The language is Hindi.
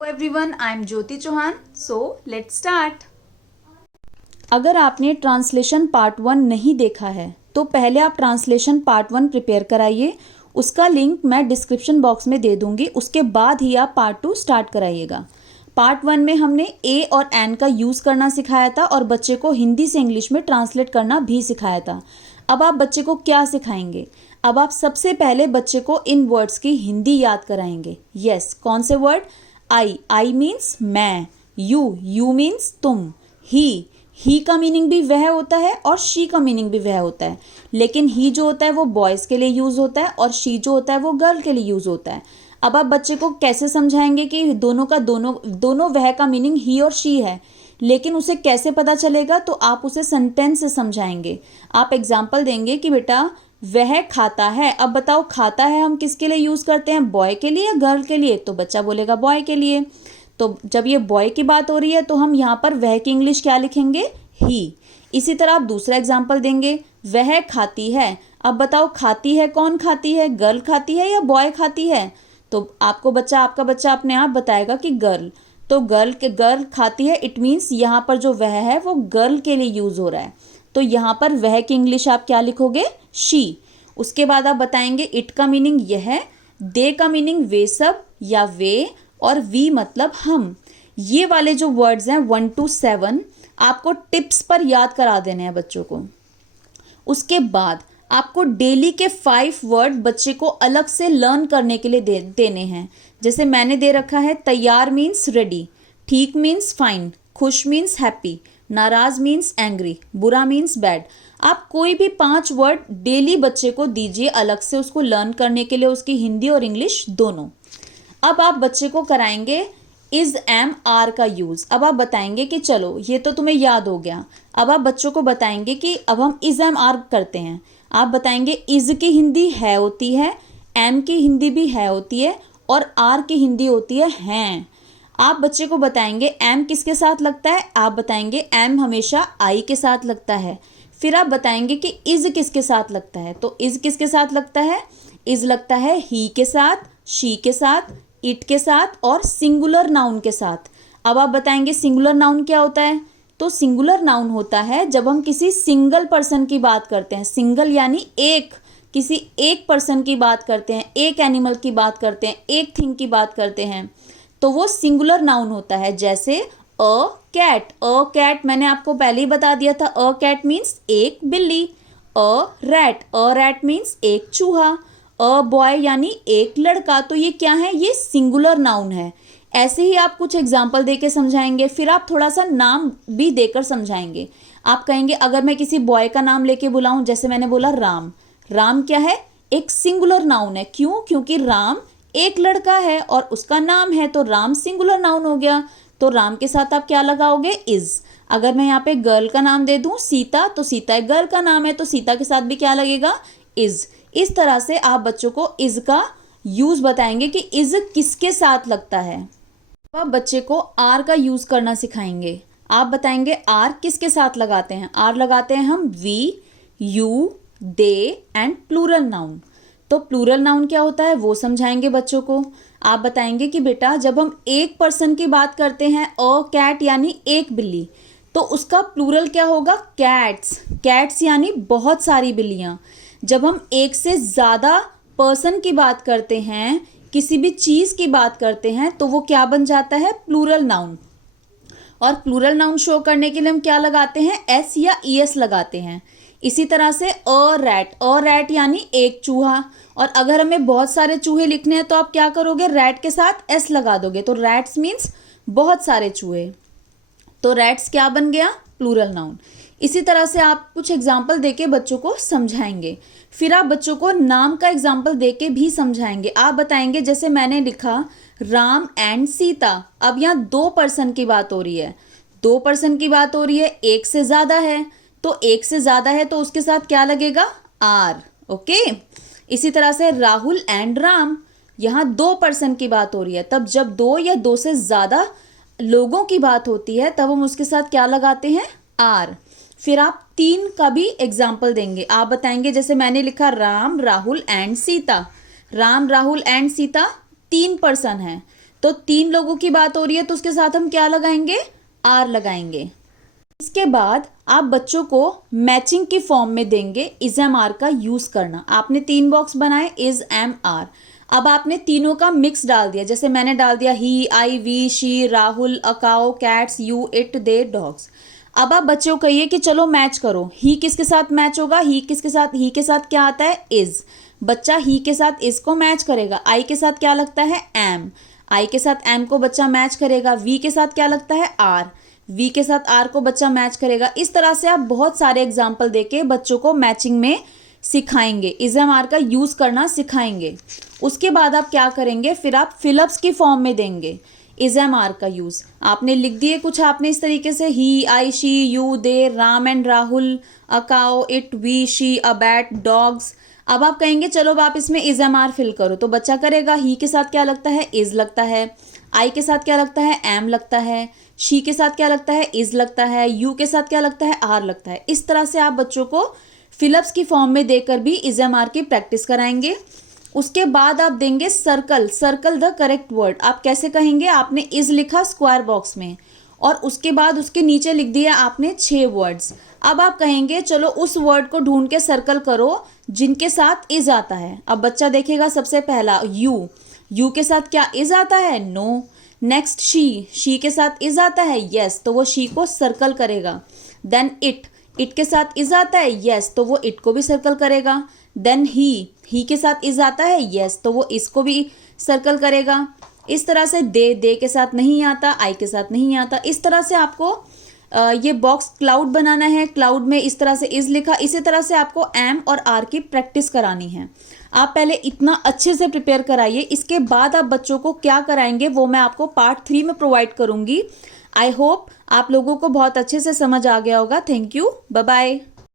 Hello everyone, I am Jyoti Chauhan. So let's start. अगर आपने ट्रांसलेशन पार्ट 1 नहीं देखा है तो पहले आप ट्रांसलेशन पार्ट 1 प्रिपेयर कराइए। उसका लिंक मैं डिस्क्रिप्शन बॉक्स में दे दूंगी। उसके बाद ही आप पार्ट 2 स्टार्ट कराइएगा। पार्ट 1 में हमने ए और एन का यूज़ करना सिखाया था और बच्चे को हिंदी से इंग्लिश में ट्रांसलेट करना भी सिखाया था। अब आप बच्चे को क्या सिखाएंगे? अब आप सबसे पहले बच्चे को इन वर्ड्स की हिंदी याद कराएंगे। यस, कौन से वर्ड? आई मीन्स मैं, यू मीन्स तुम, ही का मीनिंग भी वह होता है और शी का मीनिंग भी वह होता है, लेकिन ही जो होता है वो बॉयज़ के लिए यूज़ होता है और शी जो होता है वो गर्ल के लिए यूज़ होता है। अब आप बच्चे को कैसे समझाएंगे कि दोनों वह का मीनिंग ही और शी है, लेकिन उसे कैसे पता चलेगा? तो आप उसे सेंटेंस से समझाएंगे। आप एग्जाम्पल देंगे कि बेटा वह खाता है। अब बताओ, खाता है हम किसके लिए यूज़ करते हैं, बॉय के लिए या गर्ल के लिए? तो बच्चा बोलेगा बॉय के लिए। तो जब ये बॉय की बात हो रही है तो हम यहाँ पर वह की इंग्लिश क्या लिखेंगे? ही। इसी तरह आप दूसरा एग्जाम्पल देंगे, वह खाती है। अब बताओ, खाती है कौन खाती है, गर्ल खाती है या बॉय खाती है? तो आपका बच्चा अपने आप बताएगा कि गर्ल। तो गर्ल खाती है, इट मीन्स यहाँ पर जो वह है वो गर्ल के लिए यूज़ हो रहा है। तो यहाँ पर वह की इंग्लिश आप क्या लिखोगे? शी। उसके बाद आप बताएंगे इट का मीनिंग यह है, दे का मीनिंग वे सब या वे, और वी मतलब हम। ये वाले जो वर्ड्स हैं 1 to 7 आपको टिप्स पर याद करा देने हैं बच्चों को। उसके बाद आपको डेली के 5 वर्ड बच्चे को अलग से लर्न करने के लिए देने हैं। जैसे मैंने दे रखा है, तैयार मीन्स रेडी, ठीक मीन्स फाइन, खुश मीन्स हैप्पी, नाराज मीन्स एंग्री, बुरा मीन्स बैड। आप कोई भी 5 वर्ड डेली बच्चे को दीजिए अलग से उसको लर्न करने के लिए, उसकी हिंदी और इंग्लिश दोनों। अब आप बच्चे को कराएंगे इज एम आर का यूज़। अब आप बताएंगे कि चलो ये तो तुम्हें याद हो गया। अब आप बच्चों को बताएंगे कि अब हम इज एम आर करते हैं। आप बताएंगे इज की हिंदी है होती है, एम की हिंदी भी है होती है और आर की हिंदी होती है हैं। आप बच्चे को बताएंगे एम किसके साथ लगता है? आप बताएंगे एम हमेशा आई के साथ लगता है। फिर आप बताएंगे कि इज किसके साथ लगता है? तो इज किसके साथ लगता है? इज लगता है ही के साथ, शी के साथ, इट के साथ और सिंगुलर नाउन के साथ। अब आप बताएंगे सिंगुलर नाउन क्या होता है? तो सिंगुलर नाउन होता है जब हम किसी सिंगल पर्सन की बात करते हैं। सिंगल यानी एक, किसी एक पर्सन की बात करते हैं, एक एनिमल की बात करते हैं, एक थिंग की बात करते हैं, तो वो सिंगुलर नाउन होता है। जैसे अ कैट मैंने आपको पहले ही बता दिया था, अ कैट मीन्स एक बिल्ली। अ रैट मीन्स एक चूहा। अ बॉय यानी एक लड़का। तो ये क्या है? ये सिंगुलर नाउन है। ऐसे ही आप कुछ एग्जाम्पल देके समझाएंगे। फिर आप थोड़ा सा नाम भी देकर समझाएंगे। आप कहेंगे अगर मैं किसी बॉय का नाम लेके बुलाऊं, जैसे मैंने बोला राम क्या है? एक सिंगुलर नाउन है। क्यों? क्योंकि राम एक लड़का है और उसका नाम है, तो राम सिंगुलर नाउन हो गया। तो राम के साथ आप क्या लगाओगे? इज। अगर मैं यहाँ पे गर्ल का नाम दे दूं सीता, तो सीता एक गर्ल का नाम है, तो सीता के साथ भी क्या लगेगा? इज। इस तरह से आप बच्चों को इज का यूज बताएंगे कि इज किसके साथ लगता है। अब आप बच्चे को आर का यूज करना सिखाएंगे। आप बताएंगे आर किसके साथ लगाते हैं? आर लगाते हैं हम we, you, they and plural noun. तो प्लूरल नाउन क्या होता है वो समझाएंगे बच्चों को। आप बताएंगे कि बेटा जब हम एक पर्सन की बात करते हैं, अ कैट यानी एक बिल्ली, तो उसका प्लूरल क्या होगा? कैट्स यानी बहुत सारी बिल्लियां। जब हम एक से ज़्यादा पर्सन की बात करते हैं, किसी भी चीज़ की बात करते हैं, तो वो क्या बन जाता है? Plural noun. और प्लूरल नाउन शो करने के लिए हम क्या लगाते हैं? एस या ईएस लगाते हैं। इसी तरह से अ रैट यानी एक चूहा। और अगर हमें बहुत सारे चूहे लिखने हैं तो आप क्या करोगे? रैट के साथ एस लगा दोगे, तो रैट्स मीन्स बहुत सारे चूहे। तो रैट्स क्या बन गया? Plural noun. इसी तरह से आप कुछ एग्जाम्पल देके बच्चों को समझाएंगे। फिर आप बच्चों को नाम का एग्जाम्पल देके भी समझाएंगे। आप बताएंगे जैसे मैंने लिखा राम एंड सीता। अब यहाँ 2 पर्सन की बात हो रही है, 2 पर्सन की बात हो रही है, एक से ज्यादा है, तो एक से ज्यादा है तो उसके साथ क्या लगेगा? आर। ओके। इसी तरह से राहुल एंड राम, यहाँ 2 पर्सन की बात हो रही है। तब जब 2 या 2 से ज्यादा लोगों की बात होती है तब हम उसके साथ क्या लगाते हैं? आर। फिर आप 3 का भी एग्जाम्पल देंगे। आप बताएंगे जैसे मैंने लिखा Ram, Rahul and Sita. Ram, Rahul and Sita 3 person हैं, तो 3 लोगों की बात हो रही है तो उसके साथ हम क्या लगाएंगे, आर लगाएंगे। इसके बाद आप बच्चों को मैचिंग की फॉर्म में देंगे इज एम आर का यूज करना। आपने 3 बॉक्स बनाए इज एम आर, अब आपने तीनों का मिक्स डाल दिया, जैसे मैंने डाल दिया he, I, we, she, Rahul, a cow, cats, you, it, they, dogs. अब आप बच्चों को कहिए कि चलो मैच करो, ही किसके साथ मैच होगा, ही किसके साथ, ही के साथ क्या आता है, इज। बच्चा ही के साथ इज को मैच करेगा। आई के साथ क्या लगता है, एम, आई के साथ एम को बच्चा मैच करेगा। वी के साथ क्या लगता है, आर, वी के साथ आर को बच्चा मैच करेगा। इस तरह से आप बहुत सारे एग्जाम्पल देके बच्चों को मैचिंग में सिखाएंगे, इज एम आर का यूज करना सिखाएंगे। उसके बाद आप क्या करेंगे, फिर आप फिलअप्स की फॉर्म में देंगे इज एम आर का यूज। आपने लिख दिए कुछ आपने इस तरीके से, he, I, she, you, they, Ram and Rahul, a cow, it, we, she, a bat, dogs. अब आप कहेंगे चलो अब आप इसमें इज एम आर फिल करो, तो बच्चा करेगा, ही के साथ क्या लगता है, इज लगता है, आई के साथ क्या लगता है, एम लगता है, शी के साथ क्या लगता है, इज लगता है, यू के साथ क्या लगता है, आर लगता है। इस तरह से आप बच्चों को फिलअप्स की फॉर्म में देकर भी इज एम आर की प्रैक्टिस कराएंगे। उसके बाद आप देंगे circle, circle the correct word. आप कैसे कहेंगे, आपने इज लिखा स्क्वायर बॉक्स में और उसके बाद उसके नीचे लिख दिया आपने 6 वर्ड्स। अब आप कहेंगे चलो उस वर्ड को ढूंढ के सर्कल करो जिनके साथ इज आता है। अब बच्चा देखेगा सबसे पहला यू, यू के साथ क्या इज आता है, नो। नेक्स्ट शी के साथ इज आता है, यस, तो वो शी को सर्कल करेगा। देन इट के साथ इज आता है, यस, तो वो इट को भी सर्कल करेगा। देन ही के साथ इज आता है, यस, तो वो इसको भी सर्कल करेगा। इस तरह से दे के साथ नहीं आता, आई के साथ नहीं आता। इस तरह से आपको ये बॉक्स क्लाउड बनाना है। क्लाउड में इस तरह से इज लिखा, इसी तरह से आपको एम और आर की प्रैक्टिस करानी है। आप पहले इतना अच्छे से प्रिपेयर कराइए, इसके बाद आप बच्चों को क्या कराएंगे वो मैं आपको पार्ट 3 में प्रोवाइड करूंगी। आई होप आप लोगों को बहुत अच्छे से समझ आ गया होगा। Thank you, bye bye.